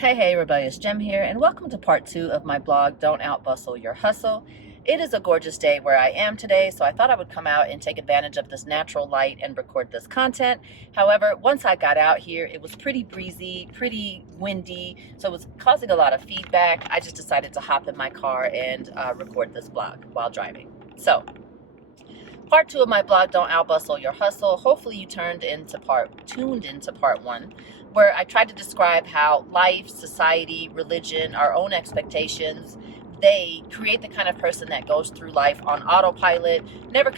Hey, Rebellious Gem here, and welcome to part 2 of my blog, Don't Out Bustle Your Hustle. It is a gorgeous day where I am today, so I thought I would come out and take advantage of this natural light and record this content. However, once I got out here, it was pretty breezy, pretty windy, so it was causing a lot of feedback. I just decided to hop in my car and record this blog while driving. So, part 2 of my blog, Don't Out Bustle Your Hustle. Hopefully you tuned into part 1, where I tried to describe how life, society, religion, our own expectations, they create the kind of person that goes through life on autopilot, never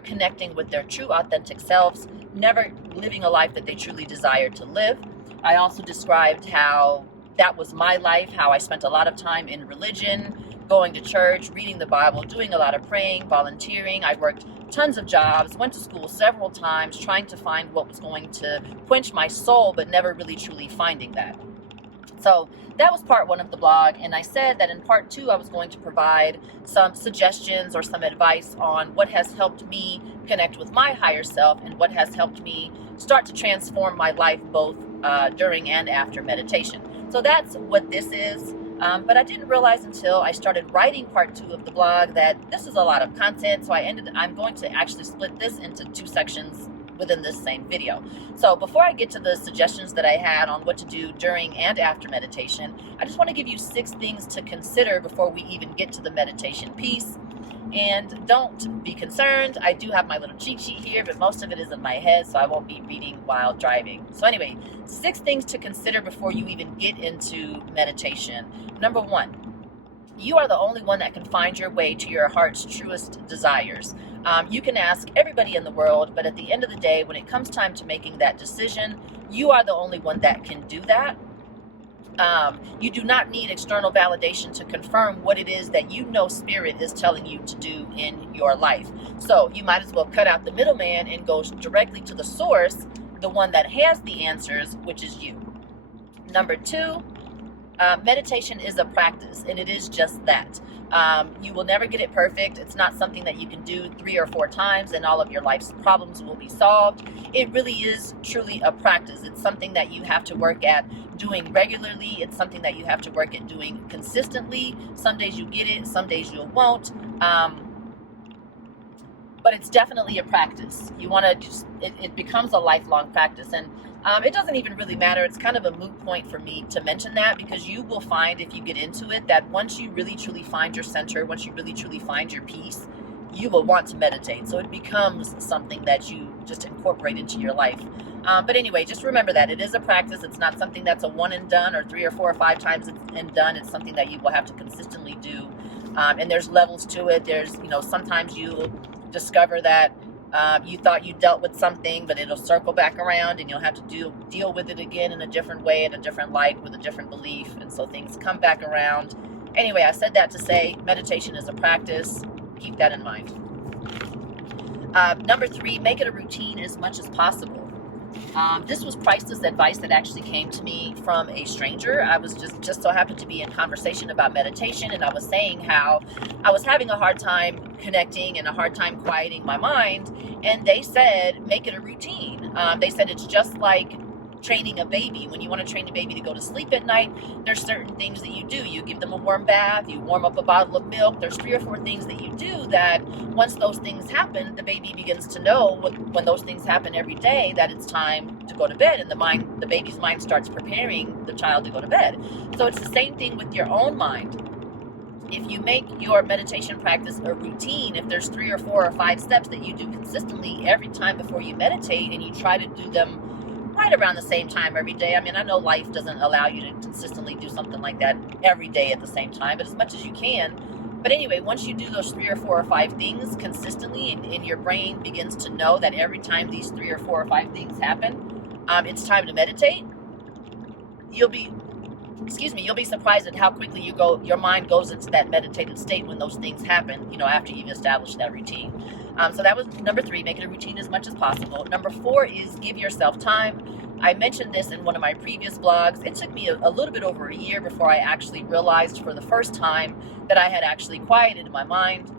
connecting with their true authentic selves, never living a life that they truly desire to live. I also described how that was my life, how I spent a lot of time in religion, going to church, reading the Bible, doing a lot of praying, volunteering. I worked tons of jobs, went to school several times, trying to find what was going to quench my soul, but never really truly finding that. So that was part 1 of the blog, and I said that in part 2 I was going to provide some suggestions or some advice on what has helped me connect with my higher self and what has helped me start to transform my life both during and after meditation. So that's what this is. But I didn't realize until I started writing part 2 of the blog that this is a lot of content, so I'm going to actually split this into 2 sections within this same video. So before I get to the suggestions that I had on what to do during and after meditation, I just want to give you 6 things to consider before we even get to the meditation piece. And don't be concerned, I do have my little cheat sheet here, but most of it is in my head, so I won't be reading while driving. So anyway, 6 things to consider before you even get into meditation. Number 1, you are the only one that can find your way to your heart's truest desires. You can ask everybody in the world, but at the end of the day, when it comes time to making that decision, you are the only one that can do that. You do not need external validation to confirm what it is that you know Spirit is telling you to do in your life. So you might as well cut out the middleman and go directly to the source, the one that has the answers, which is you. Number 2, meditation is a practice, and it is just that. You will never get it perfect. It's not something that you can do 3 or 4 times and all of your life's problems will be solved. It really is truly a practice. It's something that you have to work at doing regularly. It's something that you have to work at doing consistently. Some days you get it, some days you won't. But it's definitely a practice. You want to just, it becomes a lifelong practice. And it doesn't even really matter. It's kind of a moot point for me to mention that, because you will find, if you get into it, that once you really truly find your center, once you really truly find your peace, you will want to meditate. So it becomes something that you just incorporate into your life. But anyway, just remember that it is a practice. It's not something that's a one and done, or 3 or 4 or 5 times and done. It's something that you will have to consistently do. And there's levels to it. There's, sometimes you discover that you thought you dealt with something, but it'll circle back around and you'll have to deal with it again in a different way, in a different light, with a different belief. And so things come back around. Anyway, I said that to say meditation is a practice. Keep that in mind. Number 3, make it a routine as much as possible. This was priceless advice that actually came to me from a stranger. I was just so happened to be in conversation about meditation, and I was saying how I was having a hard time connecting and a hard time quieting my mind, and they said, make it a routine. They said it's just like training a baby. When you want to train a baby to go to sleep at night, there's certain things that you do. You give them a warm bath, you warm up a bottle of milk. There's 3 or 4 things that you do that once those things happen, the baby begins to know when those things happen every day that it's time to go to bed, and the baby's mind starts preparing the child to go to bed. So it's the same thing with your own mind. If you make your meditation practice a routine, if there's 3 or 4 or 5 steps that you do consistently every time before you meditate, and you try to do them right around the same time every day. I mean, I know life doesn't allow you to consistently do something like that every day at the same time, but as much as you can. But anyway, once you do those 3 or 4 or 5 things consistently, and your brain begins to know that every time these 3 or 4 or 5 things happen, it's time to meditate, you'll be surprised at how quickly your mind goes into that meditative state when those things happen, after you've established that routine. So that was number 3, make it a routine as much as possible. Number 4 is give yourself time. I mentioned this in one of my previous blogs. It took me a little bit over a year before I actually realized for the first time that I had actually quieted my mind.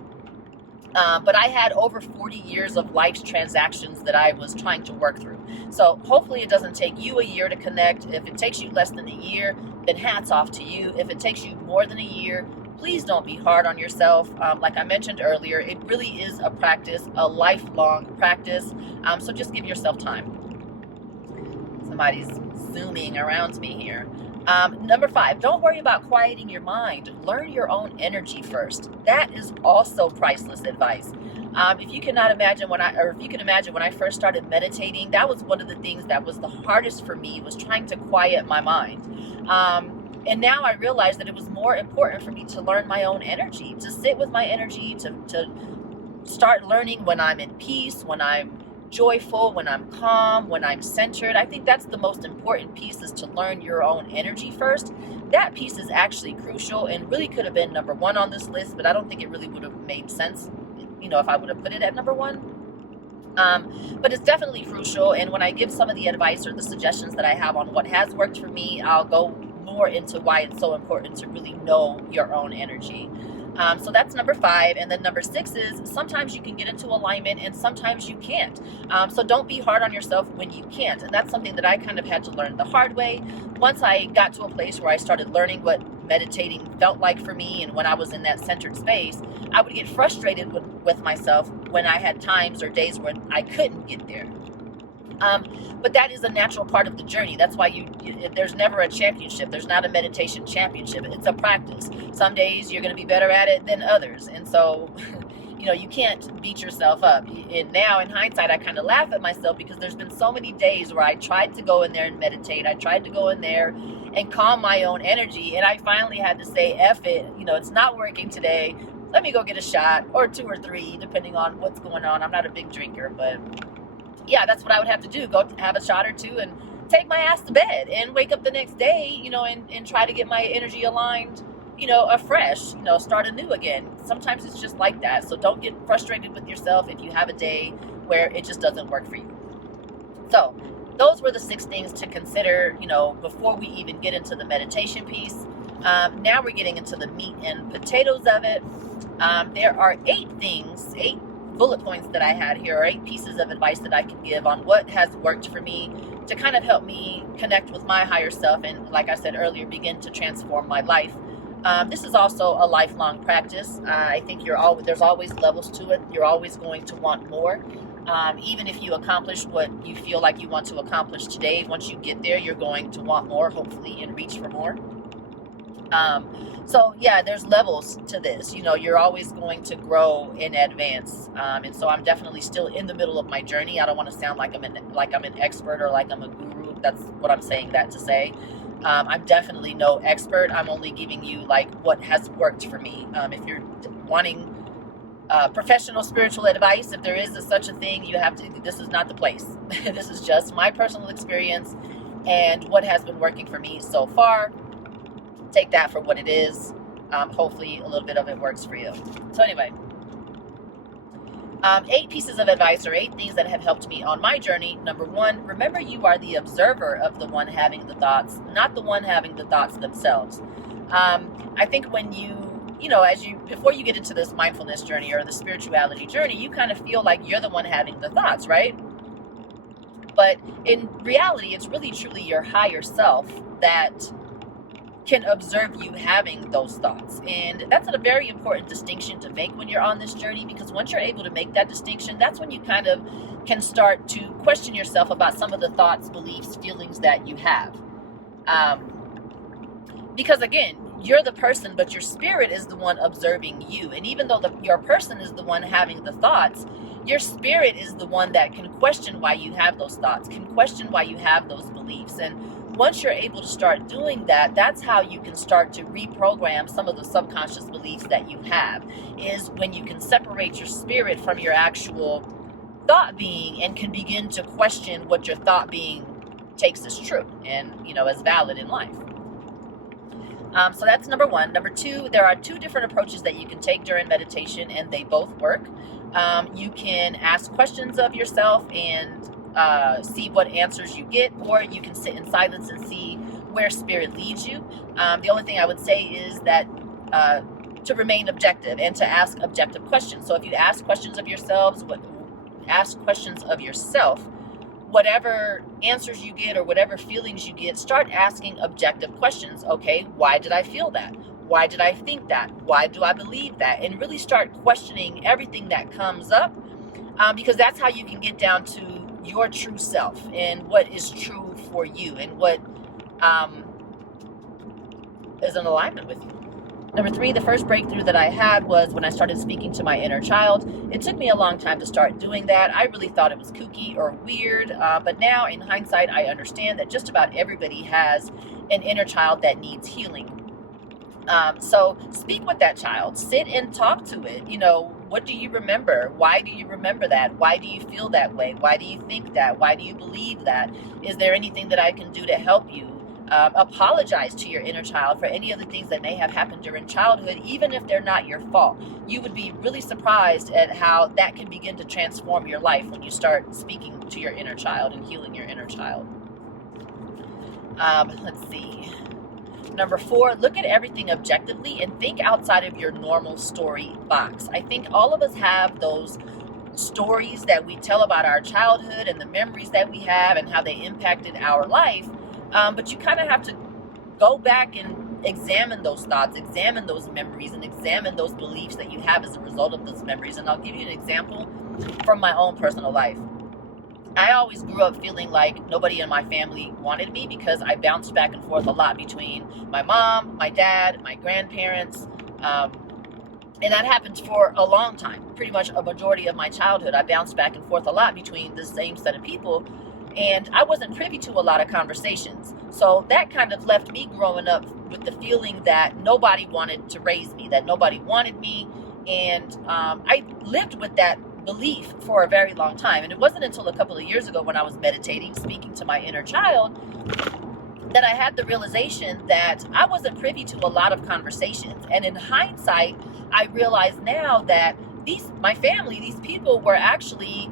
But I had over 40 years of life's transactions that I was trying to work through. So hopefully it doesn't take you a year to connect. If it takes you less than a year, then hats off to you. If it takes you more than a year, please don't be hard on yourself. Like I mentioned earlier, it really is a practice, a lifelong practice. So just give yourself time. Somebody's zooming around me here. Number 5, don't worry about quieting your mind. Learn your own energy first. That is also priceless advice. If you can imagine when I first started meditating, that was one of the things that was the hardest for me, was trying to quiet my mind. And now I realize that it was more important for me to learn my own energy, to sit with my energy, to start learning when I'm in peace, when I'm joyful, when I'm calm, when I'm centered. I think that's the most important piece, is to learn your own energy first. That piece is actually crucial and really could have been number 1 on this list, but I don't think it really would have made sense, if I would have put it at number 1. But it's definitely crucial. And when I give some of the advice or the suggestions that I have on what has worked for me, I'll go more into why it's so important to really know your own energy. So that's number 5. And then number 6 is sometimes you can get into alignment and sometimes you can't. So don't be hard on yourself when you can't. And that's something that I kind of had to learn the hard way. Once I got to a place where I started learning what meditating felt like for me, and when I was in that centered space, I would get frustrated with myself when I had times or days when I couldn't get there. But that is a natural part of the journey. That's why there's never a championship. There's not a meditation championship. It's a practice. Some days you're going to be better at it than others. And so, you can't beat yourself up. And now in hindsight, I kind of laugh at myself, because there's been so many days where I tried to go in there and meditate. I tried to go in there and calm my own energy. And I finally had to say, F it. It's not working today. Let me go get a shot, or 2 or 3, depending on what's going on. I'm not a big drinker, but yeah, that's what I would have to do. Go have a shot or 2 and take my ass to bed and wake up the next day, and try to get my energy aligned, afresh, start anew again. Sometimes it's just like that. So don't get frustrated with yourself if you have a day where it just doesn't work for you. So those were the 6 things to consider, before we even get into the meditation piece. Now we're getting into the meat and potatoes of it. There are 8 bullet points that I had here, or 8 pieces of advice that I can give on what has worked for me to kind of help me connect with my higher self, and like I said earlier, begin to transform my life. This is also a lifelong practice. I think there's always levels to it. You're always going to want more. Even if you accomplish what you feel like you want to accomplish today, once you get there, you're going to want more, hopefully, and reach for more. So yeah, there's levels to this. You're always going to grow and advance. And so I'm definitely still in the middle of my journey. I don't want to sound like I'm an expert or like I'm a guru. That's what I'm saying that to say. I'm definitely no expert. I'm only giving you like what has worked for me. If you're wanting professional spiritual advice, if there is such a thing, this is not the place. This is just my personal experience and what has been working for me so far. Take that for what it is. Hopefully a little bit of it works for you. So anyway, 8 pieces of advice, or 8 things that have helped me on my journey. Number 1, remember you are the observer of the one having the thoughts, not the one having the thoughts themselves. I think when before you get into this mindfulness journey or the spirituality journey, you kind of feel like you're the one having the thoughts, right? But in reality, it's really truly your higher self that can observe you having those thoughts. And that's a very important distinction to make when you're on this journey, because once you're able to make that distinction, that's when you kind of can start to question yourself about some of the thoughts, beliefs, feelings that you have. Because again, you're the person, but your spirit is the one observing you. And even though your person is the one having the thoughts, your spirit is the one that can question why you have those thoughts, can question why you have those beliefs. And once you're able to start doing that, that's how you can start to reprogram some of the subconscious beliefs that you have, is when you can separate your spirit from your actual thought being and can begin to question what your thought being takes as true and, as valid in life. So that's number 1. Number 2, there are 2 different approaches that you can take during meditation, and they both work. You can ask questions of yourself and see what answers you get, or you can sit in silence and see where spirit leads you. The only thing I would say is that to remain objective and to ask objective questions. So if you ask questions of yourselves, whatever answers you get or whatever feelings you get, start asking objective questions. Okay, why did I feel that? Why did I think that? Why do I believe that? And really start questioning everything that comes up, because that's how you can get down to your true self and what is true for you and what is in alignment with you. Number 3, the first breakthrough that I had was when I started speaking to my inner child. It took me a long time to start doing that. I really thought it was kooky or weird, but now in hindsight, I understand that just about everybody has an inner child that needs healing. So speak with that child, sit and talk to it. What do you remember? Why do you remember that? Why do you feel that way? Why do you think that? Why do you believe that? Is there anything that I can do to help you? Apologize to your inner child for any of the things that may have happened during childhood, even if they're not your fault. You would be really surprised at how that can begin to transform your life when you start speaking to your inner child and healing your inner child. Let's see. Number 4, look at everything objectively and think outside of your normal story box. I think all of us have those stories that we tell about our childhood and the memories that we have and how they impacted our life. But you kind of have to go back and examine those thoughts, examine those memories, and examine those beliefs that you have as a result of those memories. And I'll give you an example from my own personal life. I always grew up feeling like nobody in my family wanted me because I bounced back and forth a lot between my mom, my dad, my grandparents. And that happened for a long time, pretty much a majority of my childhood. I bounced back and forth a lot between the same set of people. And I wasn't privy to a lot of conversations. So that kind of left me growing up with the feeling that nobody wanted to raise me, that nobody wanted me. And I lived with that belief for a very long time. And it wasn't until a couple of years ago when I was meditating, speaking to my inner child, that I had the realization that I wasn't privy to a lot of conversations. And in hindsight, I realize now that my family, these people were actually,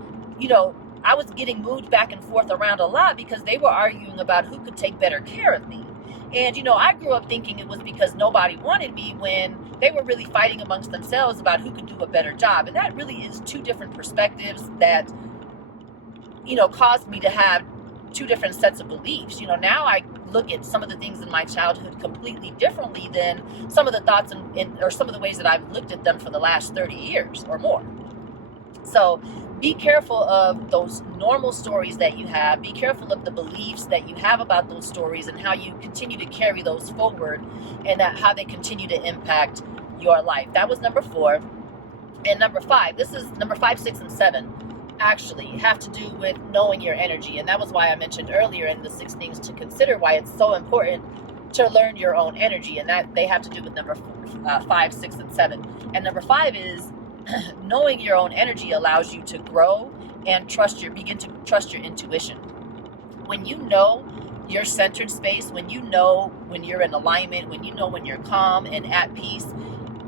I was getting moved back and forth around a lot because they were arguing about who could take better care of me. And, I grew up thinking it was because nobody wanted me when they were really fighting amongst themselves about who could do a better job. And that really is two different perspectives that, caused me to have two different sets of beliefs. Now I look at some of the things in my childhood completely differently than some of the thoughts or some of the ways that I've looked at them for the last 30 years or more. So be careful of those normal stories that you have. Be careful of the beliefs that you have about those stories and how you continue to carry those forward and how they continue to impact your life. That was number 4. And number 5, this is number 5, 6, and 7 actually have to do with knowing your energy. And that was why I mentioned earlier in the 6 things to consider why it's so important to learn your own energy. And that they have to do with number 5, 6, and 7. And number 5 is knowing your own energy allows you to grow and begin to trust your intuition. When you know your centered space, when you know when you're in alignment, when you know when you're calm and at peace,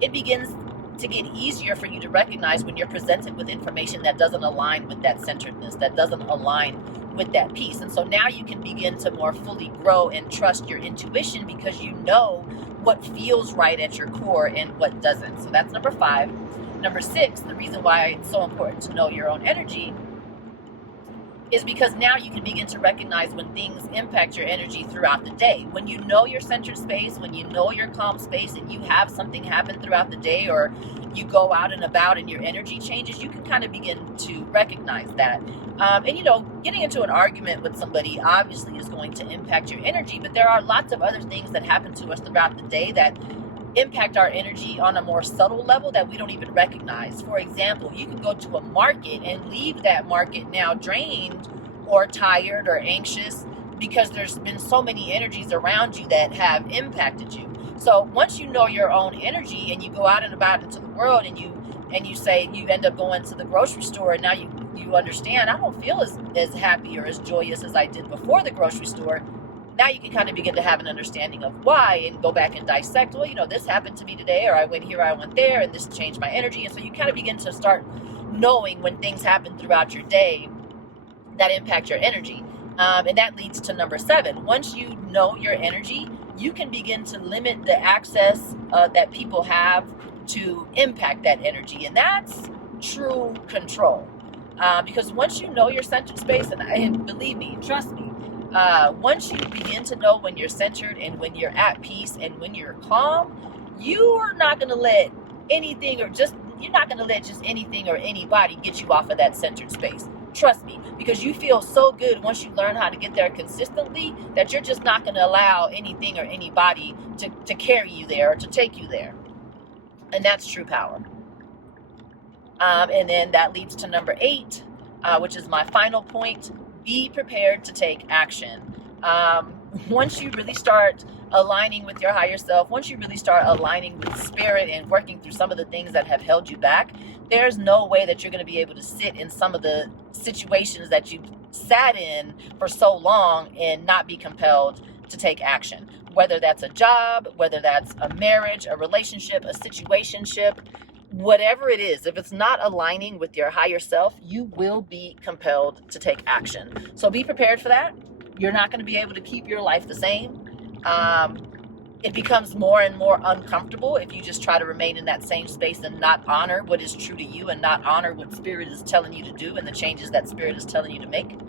it begins to get easier for you to recognize when you're presented with information that doesn't align with that centeredness, that doesn't align with that peace. And so now you can begin to more fully grow and trust your intuition because you know what feels right at your core and what doesn't. So that's number 5. Number 6, the reason why it's so important to know your own energy is because now you can begin to recognize when things impact your energy throughout the day. When you know your centered space, when you know your calm space, and you have something happen throughout the day, or you go out and about and your energy changes, you can kind of begin to recognize that. And getting into an argument with somebody obviously is going to impact your energy, but there are lots of other things that happen to us throughout the day that impact our energy on a more subtle level that we don't even recognize. For example, you can go to a market and leave that market now drained or tired or anxious because there's been so many energies around you that have impacted you. So once you know your own energy and you go out and about into the world and you say you end up going to the grocery store and now you understand, I don't feel as happy or as joyous as I did before the grocery store. Now you can kind of begin to have an understanding of why and go back and dissect, well, this happened to me today, or I went here, I went there, and this changed my energy. And so you kind of begin to start knowing when things happen throughout your day that impact your energy. And that leads to number 7. Once you know your energy, you can begin to limit the access that people have to impact that energy. And that's true control. Because once you know your centered space, and believe me, trust me, once you begin to know when you're centered and when you're at peace and when you're calm, you're not going to let anything you're not going to let just anything or anybody get you off of that centered space. Trust me, because you feel so good once you learn how to get there consistently that you're just not going to allow anything or anybody to carry you there or to take you there. And that's true power. And then that leads to number 8, which is my final point. Be prepared to take action. Once you really start aligning with your higher self, once you really start aligning with spirit and working through some of the things that have held you back, there's no way that you're going to be able to sit in some of the situations that you've sat in for so long and not be compelled to take action. Whether that's a job, whether that's a marriage, a relationship, a situationship, whatever it is, if it's not aligning with your higher self, you will be compelled to take action. So be prepared for that. You're not going to be able to keep your life the same. It becomes more and more uncomfortable if you just try to remain in that same space and not honor what is true to you and not honor what spirit is telling you to do and the changes that spirit is telling you to make.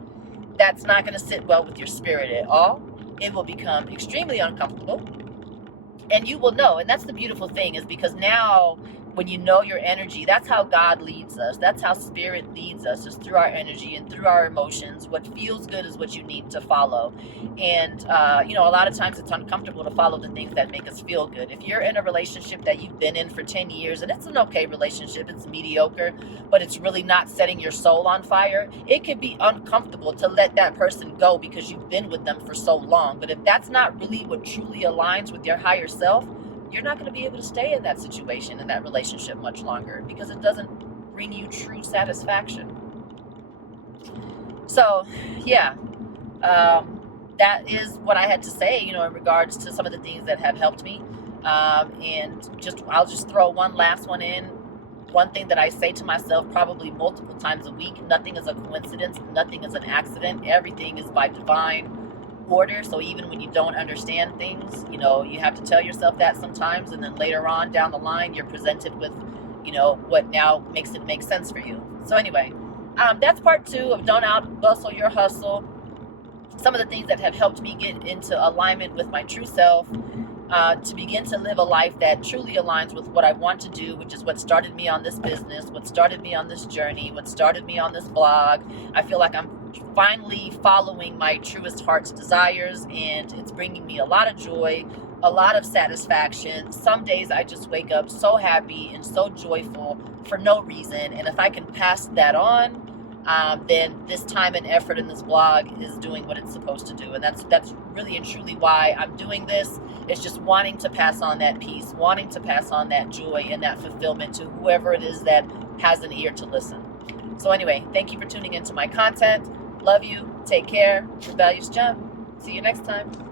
That's not going to sit well with your spirit at all. It will become extremely uncomfortable. And you will know. And that's the beautiful thing, is because now when you know your energy, that's how God leads us. That's how spirit leads us, is through our energy and through our emotions. What feels good is what you need to follow. And, a lot of times it's uncomfortable to follow the things that make us feel good. If you're in a relationship that you've been in for 10 years and it's an okay relationship, it's mediocre, but it's really not setting your soul on fire, it can be uncomfortable to let that person go because you've been with them for so long. But if that's not really what truly aligns with your higher self, you're not going to be able to stay in that situation, in that relationship much longer, because it doesn't bring you true satisfaction. So, yeah, that is what I had to say, in regards to some of the things that have helped me. And I'll just throw one last one in. One thing that I say to myself probably multiple times a week: nothing is a coincidence, nothing is an accident, everything is by divine order. So even when you don't understand things, you have to tell yourself that sometimes, and then later on down the line you're presented with what now makes it make sense for you. So anyway, that's part 2 of Don't Out Bustle Your Hustle. Some of the things that have helped me get into alignment with my true self, to begin to live a life that truly aligns with what I want to do, which is what started me on this business, what started me on this journey, what started me on this blog. I feel like I'm finally following my truest heart's desires, and it's bringing me a lot of joy, a lot of satisfaction. Some days I just wake up so happy and so joyful for no reason, and if I can pass that on, then this time and effort in this blog is doing what it's supposed to do. And that's really and truly why I'm doing this. It's just wanting to pass on that peace, wanting to pass on that joy and that fulfillment to whoever it is that has an ear to listen. So anyway, thank you for tuning into my content. Love you. Take care. Rebellious Gem. See you next time.